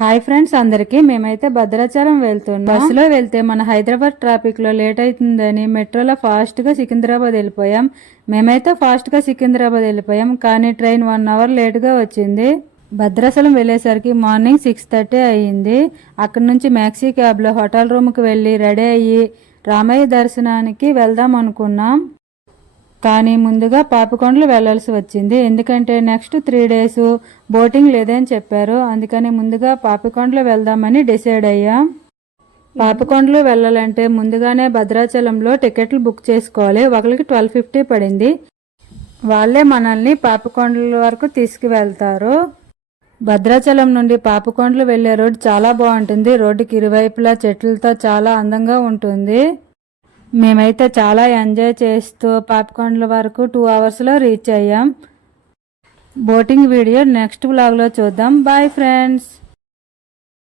Hi friends అందరికీ మేమైతే భద్రాచలం వెళ్తున్నాం. బస్సులో వెళ్తే మన హైదరాబాద్ ట్రాఫిక్ లో లేట్ అవుతుందని మెట్రోలో ఫాస్ట్ గా సికింద్రాబాద్ వెళ్ళిపోయాం. మేమైతే ఫాస్ట్ గా సికింద్రాబాద్ వెళ్ళిపోయాం, కానీ ట్రైన్ 1 అవర్ లేట్ గా వచ్చింది. భద్రాచలం వెళ్ళేసరికి మార్నింగ్ 6:30 అయ్యింది. అక్కడి నుంచి మ్యాక్సీ క్యాబ్ లో హోటల్ రూమ్ కి వెళ్ళి రెడీ అయ్యి రామయ్య దర్శనానికి వెళ్దాం అనుకున్నాం. కానీ ముందుగా పాపికొండలు వెళ్లాల్సి వచ్చింది, ఎందుకంటే నెక్స్ట్ 3 days బోటింగ్ లేదని చెప్పారు. అందుకని ముందుగా పాపికొండలు వెళ్దామని డిసైడ్ అయ్యాం. పాపికొండలు వెళ్ళాలంటే ముందుగానే భద్రాచలంలో టికెట్లు బుక్ చేసుకోవాలి. ఒకరికి 1250 పడింది. వాళ్ళే మనల్ని పాపికొండల వరకు తీసుకువెళ్తారు. భద్రాచలం నుండి పాపికొండలు వెళ్లే రోడ్ చాలా బాగుంటుంది. రోడ్డుకి ఇరువైపులా చెట్లతో చాలా అందంగా ఉంటుంది. మేమైతే చాలా ఎంజాయ్ చేస్తూ పాపికొండల వరకు 2 అవర్స్లో రీచ్ అయ్యాం. బోటింగ్ వీడియో నెక్స్ట్ వ్లాగ్లో చూద్దాం. Bye friends.